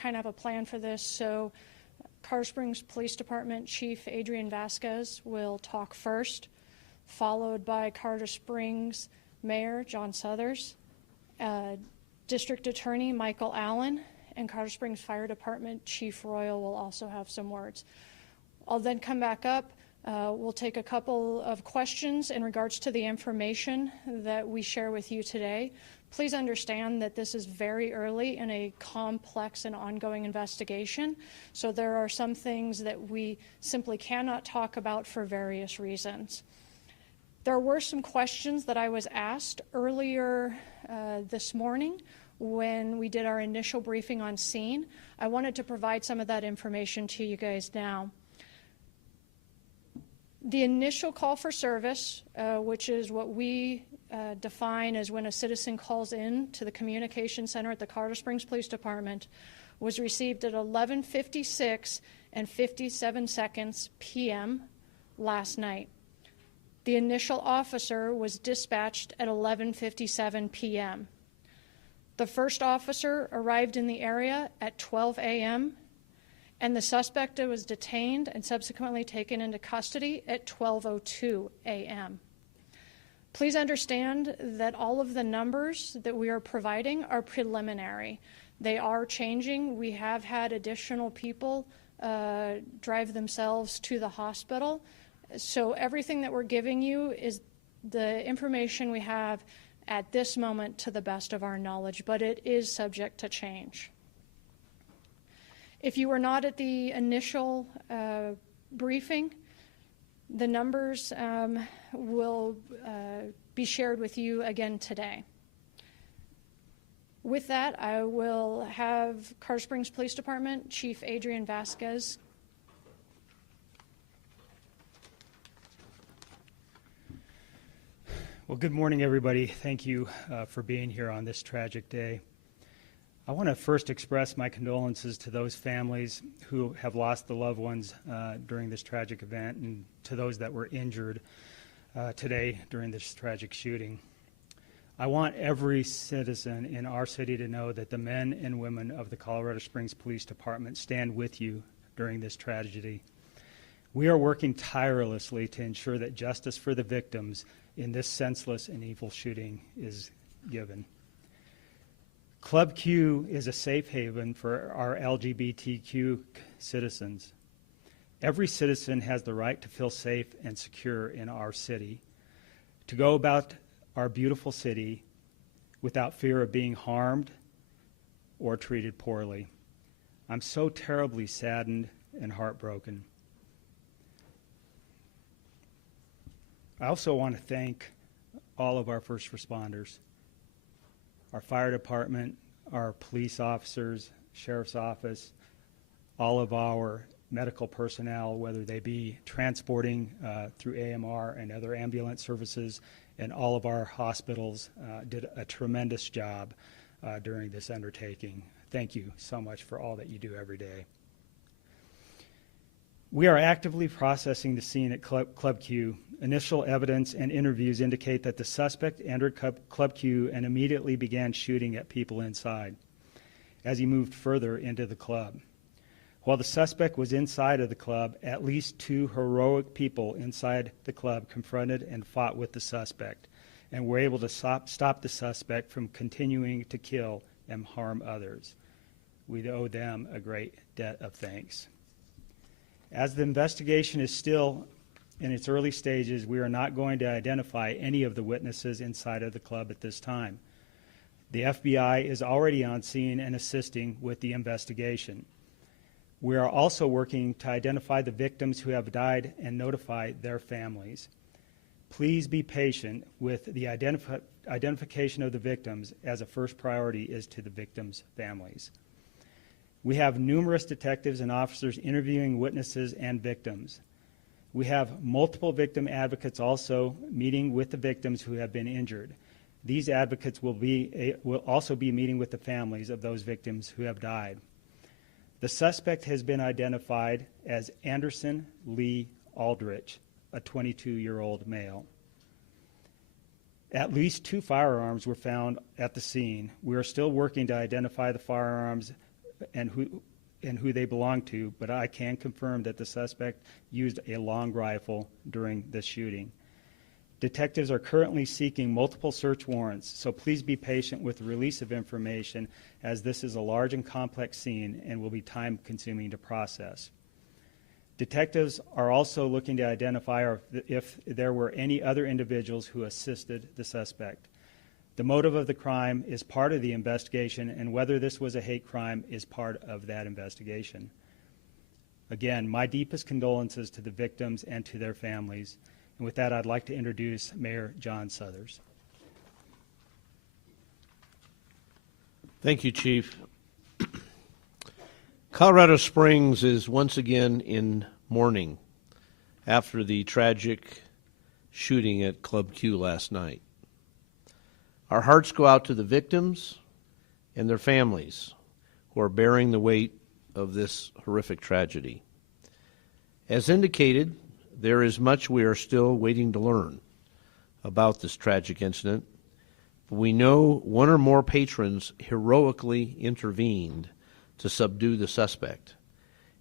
kind of have a plan for this. So Colorado Springs Police Department Chief Adrian Vasquez will talk first, followed by Colorado Springs Mayor John Suthers, District Attorney Michael Allen, and Colorado Springs Fire Department Chief Royal will also have some words. I'll then come back up. We'll take a couple of questions in regards to the information that we share with you today. Please understand that this is very early in a complex and ongoing investigation, so there are some things that we simply cannot talk about for various reasons. There were some questions that I was asked earlier this morning when we did our initial briefing on scene. I wanted to provide some of that information to you guys now. The initial call for service, which is what we define as when a citizen calls in to the communication center at the Colorado Springs Police Department, was received at 11:56 and 57 seconds p.m. last night. The initial officer was dispatched at 11:57 p.m. The first officer arrived in the area at 12 a.m., and the suspect was detained and subsequently taken into custody at 12:02 a.m. Please understand that all of the numbers that we are providing are preliminary. They are changing. We have had additional people drive themselves to the hospital. So everything that we're giving you is the information we have at this moment to the best of our knowledge, but it is subject to change. If you were not at the initial briefing, the numbers will be shared with you again today. With that, I will have Colorado Springs Police Department Chief Adrian Vasquez. Well, good morning, everybody. Thank you for being here on this tragic day. I want to first express my condolences to those families who have lost the loved ones during this tragic event, and to those that were injured today during this tragic shooting. I want every citizen in our city to know that the men and women of the Colorado Springs Police Department stand with you during this tragedy. We are working tirelessly to ensure that justice for the victims in this senseless and evil shooting is given. Club Q is a safe haven for our LGBTQ citizens. Every citizen has the right to feel safe and secure in our city, to go about our beautiful city without fear of being harmed or treated poorly. I'm so terribly saddened and heartbroken. I also want to thank all of our first responders, our fire department, our police officers, sheriff's office, all of our medical personnel, whether they be transporting through AMR and other ambulance services, and all of our hospitals did a tremendous job during this undertaking. Thank you so much for all that you do every day. We are actively processing the scene at Club Q. Initial evidence and interviews indicate that the suspect entered Club Q and immediately began shooting at people inside as he moved further into the club. While the suspect was inside of the club, at least 2 heroic people inside the club confronted and fought with the suspect and were able to stop the suspect from continuing to kill and harm others. We owe them a great debt of thanks. As the investigation is still in its early stages, we are not going to identify any of the witnesses inside of the club at this time. The FBI is already on scene and assisting with the investigation. We are also working to identify the victims who have died and notify their families. Please be patient with the identification of the victims, as a first priority is to the victims' families. We have numerous detectives and officers interviewing witnesses and victims. We have multiple victim advocates also meeting with the victims who have been injured. These advocates will also be meeting with the families of those victims who have died. The suspect has been identified as Anderson Lee Aldrich, a 22-year-old male. At least 2 firearms were found at the scene. We are still working to identify the firearms and who they belong to, but I can confirm that the suspect used a long rifle during the shooting. Detectives are currently seeking multiple search warrants, so please be patient with the release of information, as this is a large and complex scene and will be time-consuming to process. Detectives are also looking to identify if there were any other individuals who assisted the suspect. The motive of the crime is part of the investigation, and whether this was a hate crime is part of that investigation. Again, my deepest condolences to the victims and to their families. And with that, I'd like to introduce Mayor John Suthers. Thank you, Chief. Colorado Springs is once again in mourning after the tragic shooting at Club Q last night. Our hearts go out to the victims and their families who are bearing the weight of this horrific tragedy. As indicated, there is much we are still waiting to learn about this tragic incident. We know one or more patrons heroically intervened to subdue the suspect,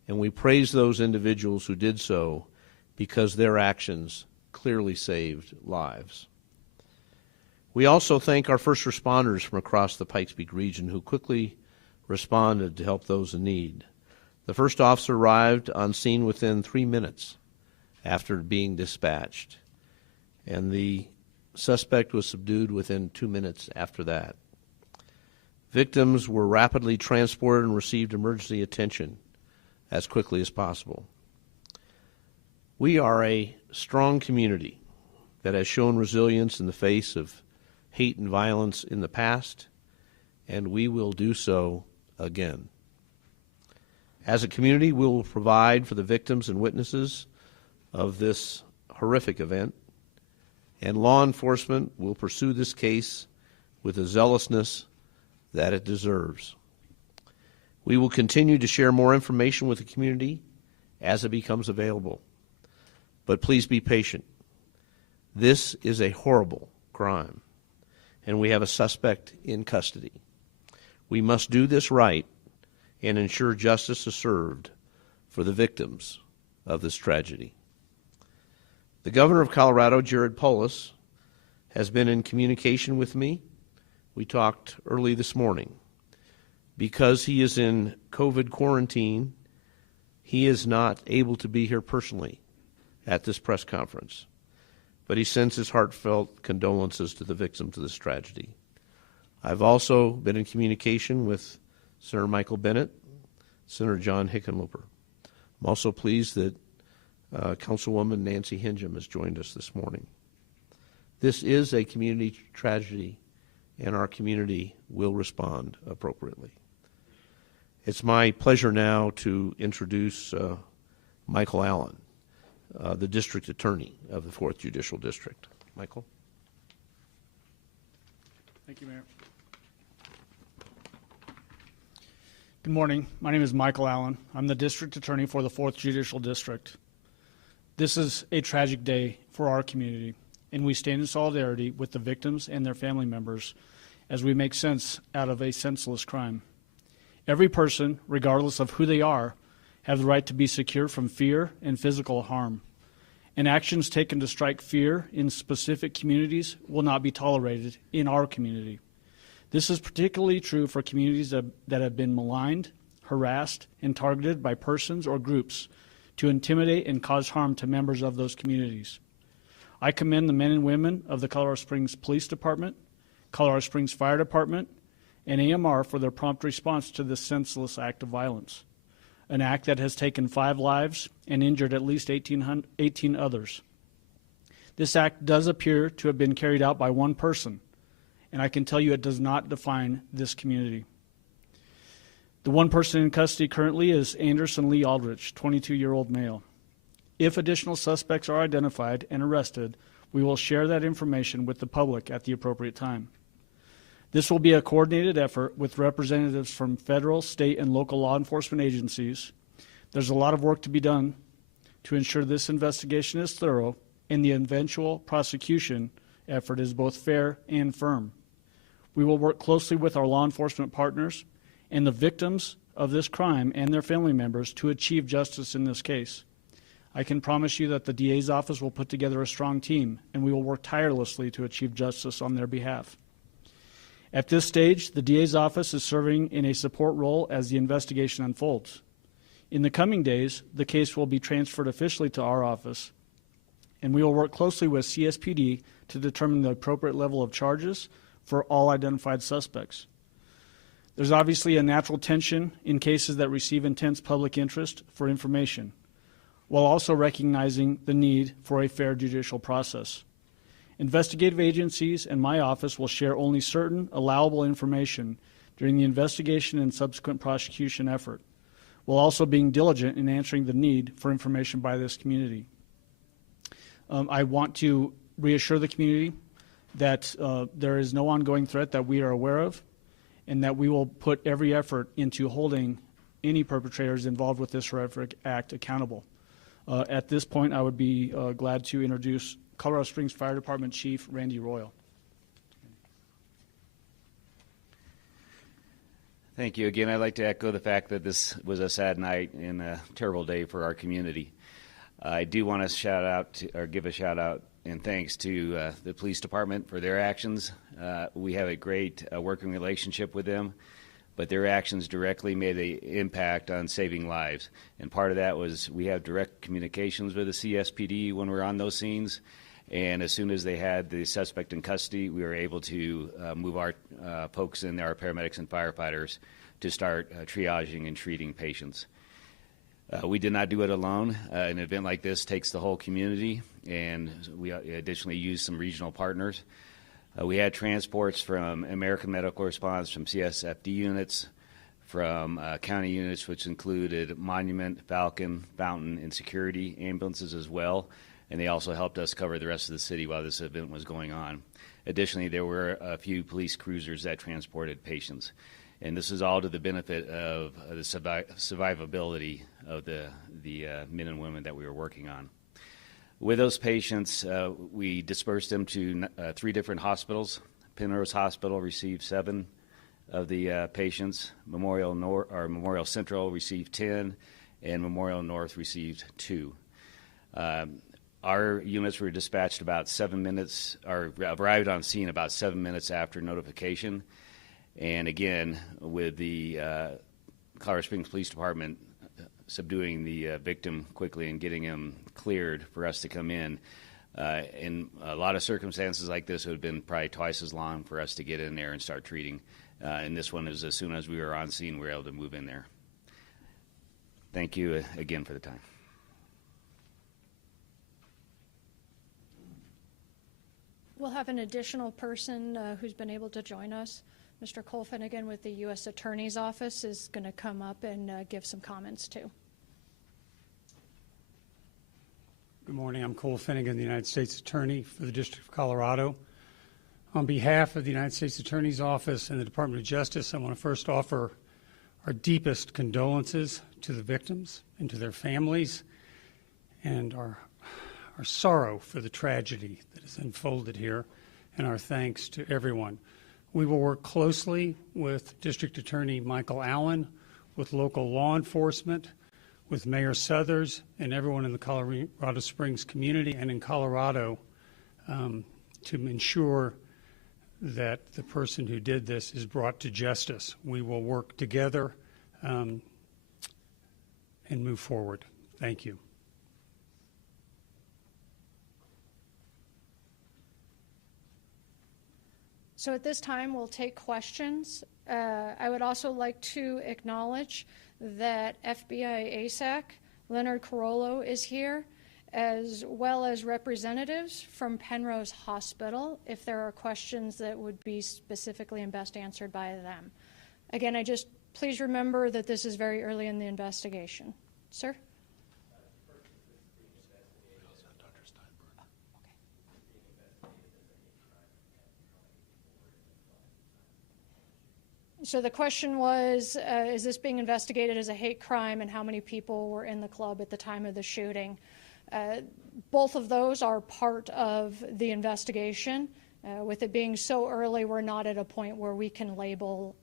and we praise those individuals who did so because their actions clearly saved lives. We also thank our first responders from across the Pikes Peak region who quickly responded to help those in need. The first officer arrived on scene within 3 minutes after being dispatched, and the suspect was subdued within 2 minutes after that. Victims were rapidly transported and received emergency attention as quickly as possible. We are a strong community that has shown resilience in the face of hate and violence in the past, and we will do so again. As a community, we will provide for the victims and witnesses of this horrific event, and law enforcement will pursue this case with the zealousness that it deserves. We will continue to share more information with the community as it becomes available. But please be patient. This is a horrible crime, and we have a suspect in custody. We must do this right and ensure justice is served for the victims of this tragedy. The Governor of Colorado, Jared Polis, has been in communication with me. We talked early this morning. Because he is in COVID quarantine, he is not able to be here personally at this press conference, but he sends his heartfelt condolences to the victims of this tragedy. I've also been in communication with Senator Michael Bennet, Senator John Hickenlooper. I'm also pleased that Councilwoman Nancy Hingham has joined us this morning. This is a community tragedy, and our community will respond appropriately. It's my pleasure now to introduce Michael Allen, the District Attorney of the 4th Judicial District. Michael. Thank you, Mayor. Good morning. My name is Michael Allen. I'm the District Attorney for the 4th Judicial District. This is a tragic day for our community, and we stand in solidarity with the victims and their family members as we make sense out of a senseless crime. Every person, regardless of who they are, have the right to be secure from fear and physical harm. And actions taken to strike fear in specific communities will not be tolerated in our community. This is particularly true for communities that have been maligned, harassed, and targeted by persons or groups to intimidate and cause harm to members of those communities. I commend the men and women of the Colorado Springs Police Department, Colorado Springs Fire Department, and AMR for their prompt response to this senseless act of violence, an act that has taken 5 lives and injured at least 18 others. This act does appear to have been carried out by one person, and I can tell you it does not define this community. The one person in custody currently is Anderson Lee Aldrich, 22-year-old male. If additional suspects are identified and arrested, we will share that information with the public at the appropriate time. This will be a coordinated effort with representatives from federal, state, and local law enforcement agencies. There's a lot of work to be done to ensure this investigation is thorough and the eventual prosecution effort is both fair and firm. We will work closely with our law enforcement partners and the victims of this crime and their family members to achieve justice in this case. I can promise you that the DA's office will put together a strong team, and we will work tirelessly to achieve justice on their behalf. At this stage, the DA's office is serving in a support role as the investigation unfolds. In the coming days, the case will be transferred officially to our office, and we will work closely with CSPD to determine the appropriate level of charges for all identified suspects. There's obviously a natural tension in cases that receive intense public interest for information, while also recognizing the need for a fair judicial process. Investigative agencies and my office will share only certain allowable information during the investigation and subsequent prosecution effort, while also being diligent in answering the need for information by this community. I want to reassure the community that there is no ongoing threat that we are aware of, and that we will put every effort into holding any perpetrators involved with this horrific act accountable. At this point, I would be glad to introduce Colorado Springs Fire Department Chief Randy Royal. Thank you. Again, I'd like to echo the fact that this was a sad night and a terrible day for our community. I do want to give a shout out and thanks to the police department for their actions. We have a great working relationship with them, but their actions directly made an impact on saving lives. And part of that was we have direct communications with the CSPD when we're on those scenes. And as soon as they had the suspect in custody, we were able to move our folks in there, our paramedics and firefighters, to start triaging and treating patients. We did not do it alone. An event like this takes the whole community, and we additionally used some regional partners. We had transports from American Medical Response, from CSFD units, from county units, which included Monument, Falcon, Fountain, and security ambulances as well. And they also helped us cover the rest of the city while this event was going on. Additionally, there were a few police cruisers that transported patients. And this is all to the benefit of the survivability of the men and women that we were working on. With those patients, we dispersed them to 3 different hospitals. Penrose Hospital received 7 of the patients. Memorial Central received 10, and Memorial North received 2. Our units were dispatched about 7 minutes, or arrived on scene about 7 minutes after notification. And again, with the Colorado Springs Police Department subduing the victim quickly and getting him cleared for us to come in a lot of circumstances like this, it would have been probably twice as long for us to get in there and start treating. And this one is as soon as we were on scene, we were able to move in there. Thank you again for the time. We'll have an additional person who's been able to join us. Mr. Cole Finnegan with the U.S. Attorney's Office is going to come up and give some comments too. Good morning. I'm Cole Finnegan, the United States Attorney for the District of Colorado. On behalf of the United States Attorney's Office and the Department of Justice, I want to first offer our deepest condolences to the victims and to their families, and our sorrow for the tragedy that has unfolded here, and our thanks to everyone. We will work closely with District Attorney Michael Allen, with local law enforcement, with Mayor Suthers, and everyone in the Colorado Springs community and in Colorado to ensure that the person who did this is brought to justice. We will work together and move forward. Thank you. So at this time, we'll take questions. I would also like to acknowledge that FBI ASAC, Leonard Carollo, is here, as well as representatives from Penrose Hospital, if there are questions that would be specifically and best answered by them. Again, please remember that this is very early in the investigation. Sir? So the question was, is this being investigated as a hate crime, and how many people were in the club at the time of the shooting? Both of those are part of the investigation. With it being so early, we're not at a point where we can label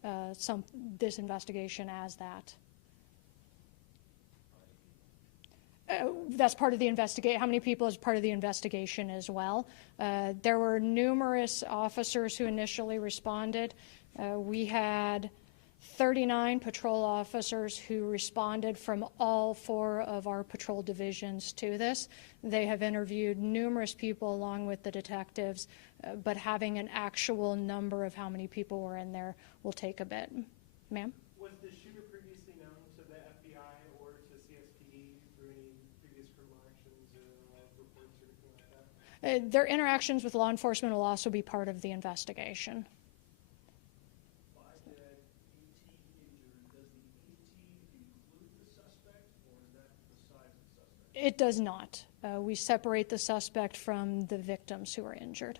this investigation as that. That's part of the investigation. How many people is part of the investigation as well? There were numerous officers who initially responded. We had 39 patrol officers who responded from all 4 of our patrol divisions to this. They have interviewed numerous people along with the detectives, but having an actual number of how many people were in there will take a bit. Ma'am? Was the shooter previously known to the FBI or to CSPD through any previous criminal actions or reports or anything like that? Their interactions with law enforcement will also be part of the investigation. It does not. We separate the suspect from the victims who are injured.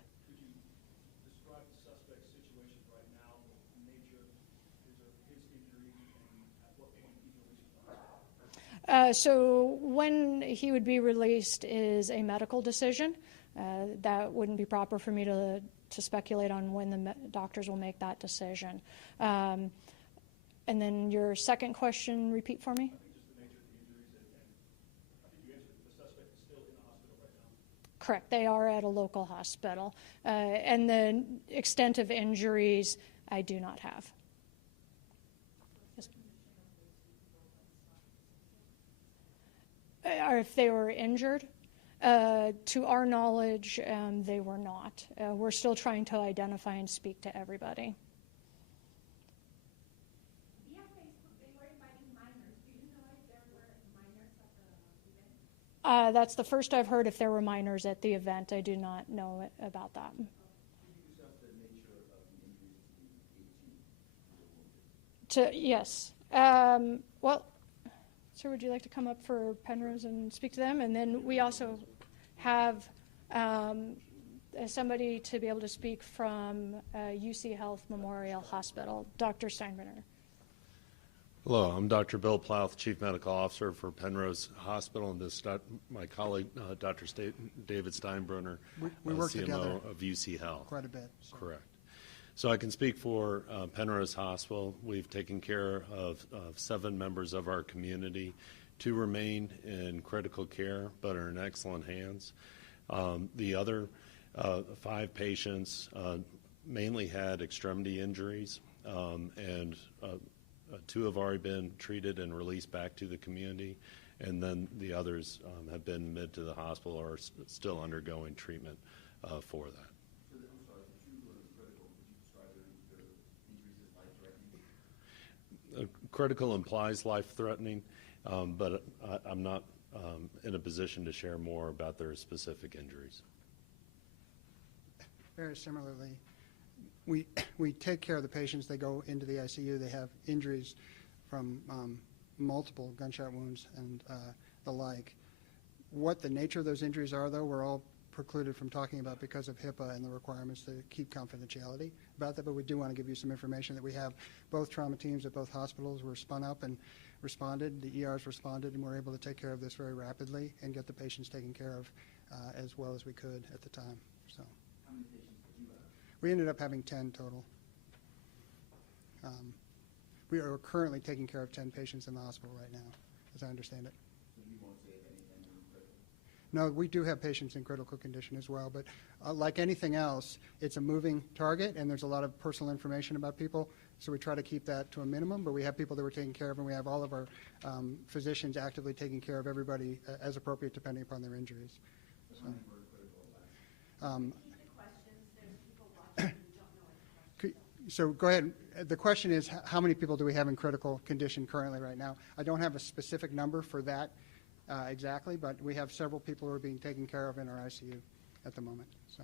So when he would be released is a medical decision. That wouldn't be proper for me to speculate on when the doctors will make that decision. And then your second question, repeat for me? Correct. They are at a local hospital. And the extent of injuries, I do not have. Yes. Or if they were injured, to our knowledge, they were not. We're still trying to identify and speak to everybody. That's the first I've heard if there were minors at the event. I do not know about that. Yes. Well, sir, would you like to come up for Penrose and speak to them? And then we also have somebody to be able to speak from UC Health Memorial Hospital, Dr. Steinbrenner. Hello, I'm Dr. Bill Plouth, Chief Medical Officer for Penrose Hospital, and this my colleague, Dr. David Steinbrenner, we work CMO together of UC Health. quite a bit. So. Correct. So I can speak for Penrose Hospital. We've taken care of 7 members of our community. 2 remain in critical care, but are in excellent hands. The other 5 patients mainly had extremity injuries, and 2 have already been treated and released back to the community, and then the others have been admitted to the hospital or are still undergoing treatment for that. Critical implies life-threatening, but I'm not in a position to share more about their specific injuries. Very similarly, we take care of the patients. They go into the ICU. They have injuries from multiple gunshot wounds and the like. What the nature of those injuries are, though, we're all precluded from talking about because of HIPAA and the requirements to keep confidentiality about that, but we do want to give you some information that we have. Both trauma teams at both hospitals were spun up and responded. The ERs responded, and we're able to take care of this very rapidly and get the patients taken care of as well as we could at the time. So, how many patients did you have? We ended up having 10 total. We are currently taking care of 10 patients in the hospital right now, as I understand it. No, we do have patients in critical condition as well, but like anything else, it's a moving target, and there's a lot of personal information about people, so we try to keep that to a minimum, but we have people that we're taking care of, and we have all of our physicians actively taking care of everybody as appropriate depending upon their injuries. So go ahead. The question is, how many people do we have in critical condition currently right now? I don't have a specific number for that exactly, but we have several people who are being taken care of in our ICU at the moment. So.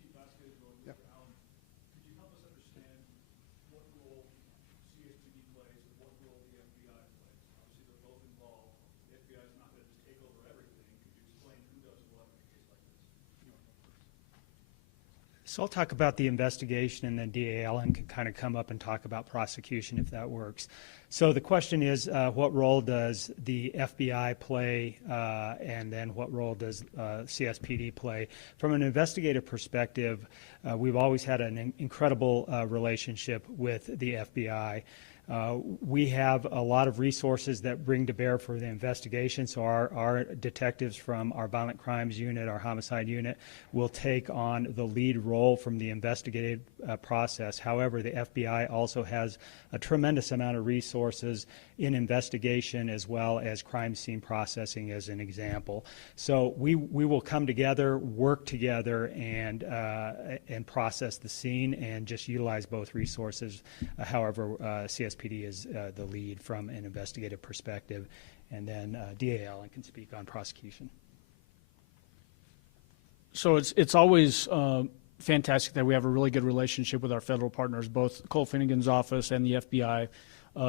Chief Vasquez or Dr. Allen, could you help us understand what role CSPD plays and what role the FBI plays? Obviously, they're both involved. The FBI is not going to just take over everything. Could you explain who does what in a case like this? So I'll talk about the investigation, and then DA Allen can kind of come up and talk about prosecution if that works. So the question is, what role does the FBI play, and then what role does CSPD play? From an investigative perspective, we've always had an incredible relationship with the FBI. We have a lot of resources that bring to bear for the investigation, so our detectives from our violent crimes unit, our homicide unit, will take on the lead role from the investigative process. However, the FBI also has a tremendous amount of resources in investigation as well as crime scene processing, as an example. So we will come together, work together, and process the scene and just utilize both resources. However, CSPD is the lead from an investigative perspective, and then DA Allen can speak on prosecution. So it's always fantastic that we have a really good relationship with our federal partners, both Cole Finnegan's office and the FBI.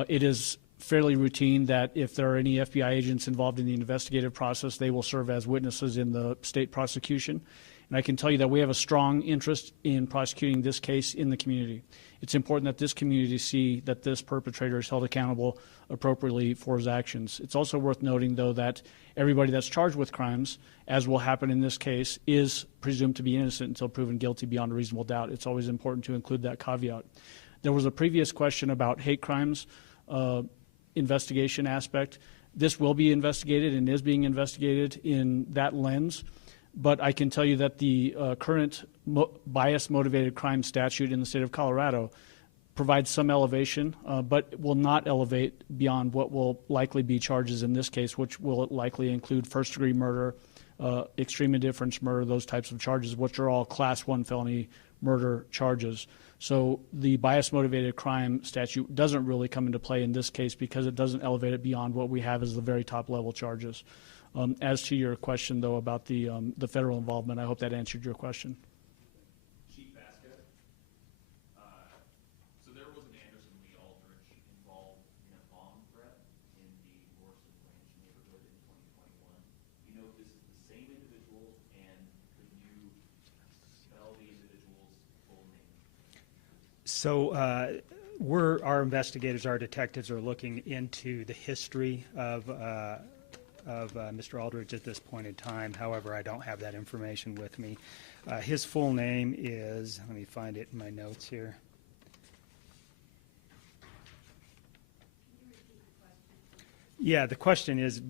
It is fairly routine that if there are any FBI agents involved in the investigative process, they will serve as witnesses in the state prosecution. And I can tell you that we have a strong interest in prosecuting this case in the community. It's important that this community see that this perpetrator is held accountable appropriately for his actions. It's also worth noting, though, that everybody that's charged with crimes, as will happen in this case, is presumed to be innocent until proven guilty beyond a reasonable doubt. It's always important to include that caveat. There was a previous question about hate crimes investigation aspect. This will be investigated and is being investigated in that lens. But I can tell you that the current bias-motivated crime statute in the state of Colorado provides some elevation, but will not elevate beyond what will likely be charges in this case, which will likely include first-degree murder, extreme indifference murder, those types of charges, which are all Class 1 felony murder charges. So the bias-motivated crime statute doesn't really come into play in this case because it doesn't elevate it beyond what we have as the very top-level charges. As to your question, though, about the federal involvement, I hope that answered your question. Chief Vasquez, so there was an Anderson Lee Aldrich involved in a bomb threat in the Morrison Ranch neighborhood in 2021. You know if this is the same individual, and could you spell the individual's full name? So our investigators, our detectives are looking into the history of Mr. Aldridge at this point in time. However, I don't have that information with me. His full name is, let me find it in my notes here. Yeah, the question is,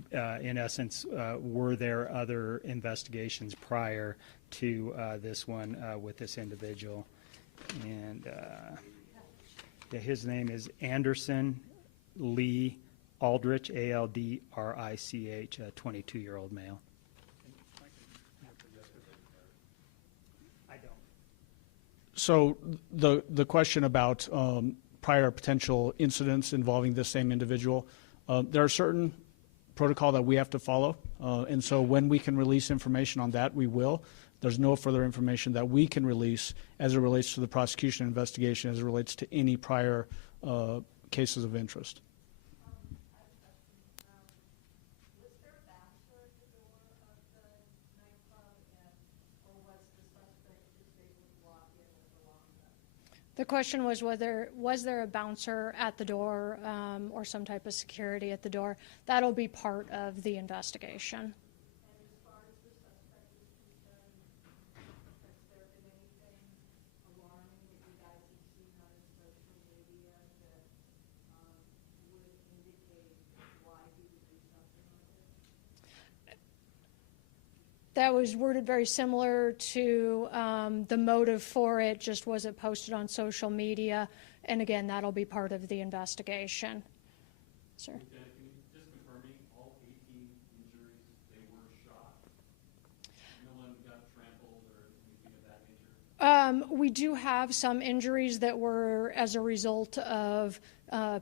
in essence, were there other investigations prior to this one with this individual? And yeah, his name is Anderson Lee Aldrich, Aldrich, a 22-year-old male. I don't. So the question about prior potential incidents involving this same individual, there are certain protocol that we have to follow, and so when we can release information on that, we will. There's no further information that we can release as it relates to the prosecution investigation, as it relates to any prior cases of interest. Was there a bouncer at the door of the nightclub, or was the suspect just able to walk in with a long gun? The question was there a bouncer at the door or some type of security at the door? That'll be part of the investigation. And as far as the suspect is concerned, has there been anything alarming that you guys have seen on his social media that would indicate why he would do something like this? That was worded very similar to the motive for it, just was it posted on social media? And again, that'll be part of the investigation. Sir? Lieutenant, can you just confirm me, all 18 injuries, they were shot? No one got trampled or anything of that nature? We do have some injuries that were as a result of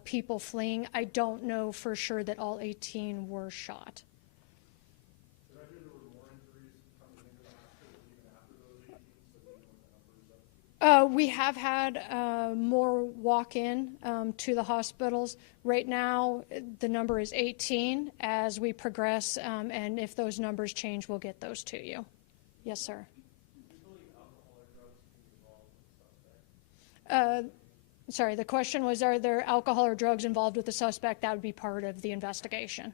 people fleeing. I don't know for sure that all 18 were shot. Did I hear there were more injuries coming into the hospital even after those 18, so we know what the numbers up to? We have had more walk-in to the hospitals. Right now, the number is 18. As we progress, and if those numbers change, we'll get those to you. Yes, sir. Sorry, the question was, are there alcohol or drugs involved with the suspect? That would be part of the investigation.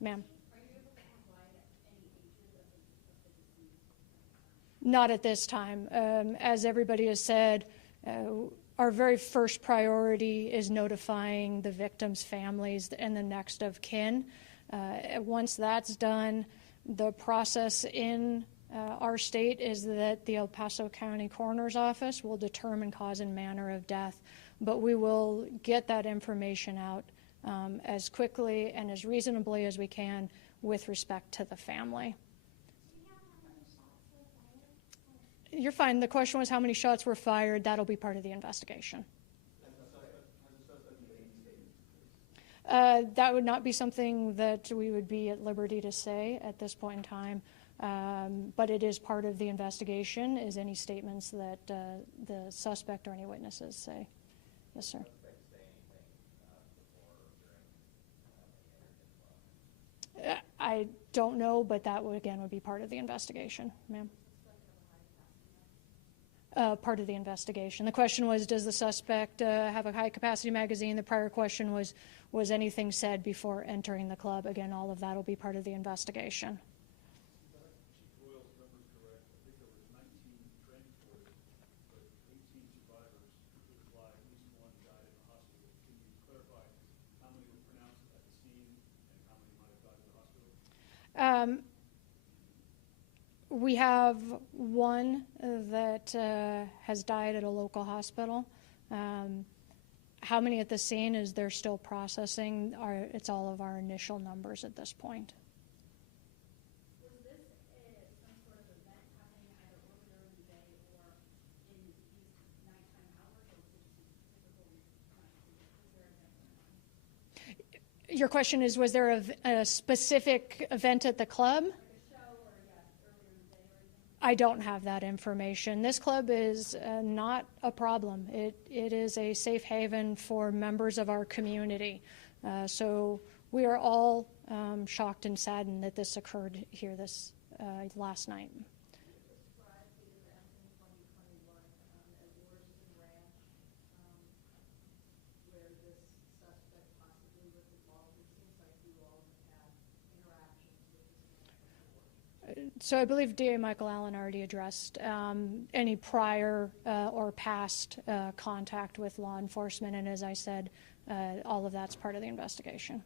Ma'am? Are you able to provide any ages of the deceased? Not at this time. As everybody has said, our very first priority is notifying the victims' families and the next of kin. Once that's done, the process in our state is that the El Paso County Coroner's Office will determine cause and manner of death, but we will get that information out as quickly and as reasonably as we can with respect to the family. You're fine. The question was how many shots were fired. That'll be part of the investigation. That would not be something that we would be at liberty to say at this point in time, but it is part of the investigation, is any statements that the suspect or any witnesses say. Yes, sir. I don't know, but that would, again, would be part of the investigation, ma'am. part of the investigation. The question was, does the suspect have a high-capacity magazine? The prior question was anything said before entering the club? Again, all of that will be part of the investigation. Chief Royal's numbers correct. I think there was 19 transported, but 18 survivors, it was live. At least one died in the hospital. Can you clarify how many were pronounced at the scene and how many might have died in the hospital? We have one that has died at a local hospital. How many at the scene is they're still processing? It's all of our initial numbers at this point. Was this some sort of event happening either earlier in the day or in these nighttime hours, or was it just a typical night? Was there an event going on? Your question is, was there a specific event at the club? Like a show or, yeah, earlier in the day or anything? I don't have that information. This club is not a problem. It is a safe haven for members of our community. So we are all shocked and saddened that this occurred here this last night. Describe the event in 2021 at Worston Ranch, where this suspect possibly was involved. It seems like you all have had interactions with this man before. So I believe DA Michael Allen already addressed any prior or past contact with law enforcement, and as I said, all of that's part of the investigation.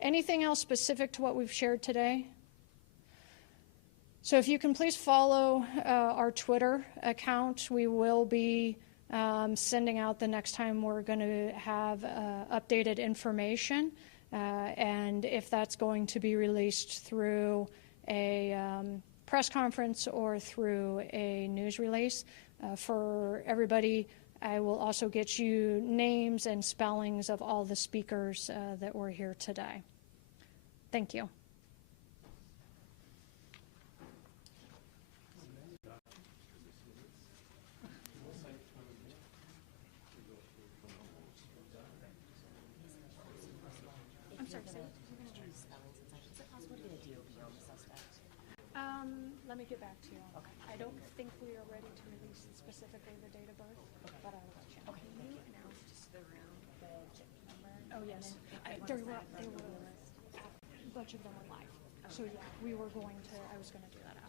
Anything else specific to what we've shared today? So if you can please follow our Twitter account, we will be sending out the next time we're going to have updated information, and if that's going to be released through a press conference or through a news release. For everybody, I will also get you names and spellings of all the speakers that were here today. Thank you. I'm sorry, say let me get back to you. Okay. I don't think we are ready to release specifically the date of birth, but I will let you know. Okay, can you announce just the round, the chip number? Oh, yes. A bunch of them were live. So, yeah, I was going to do that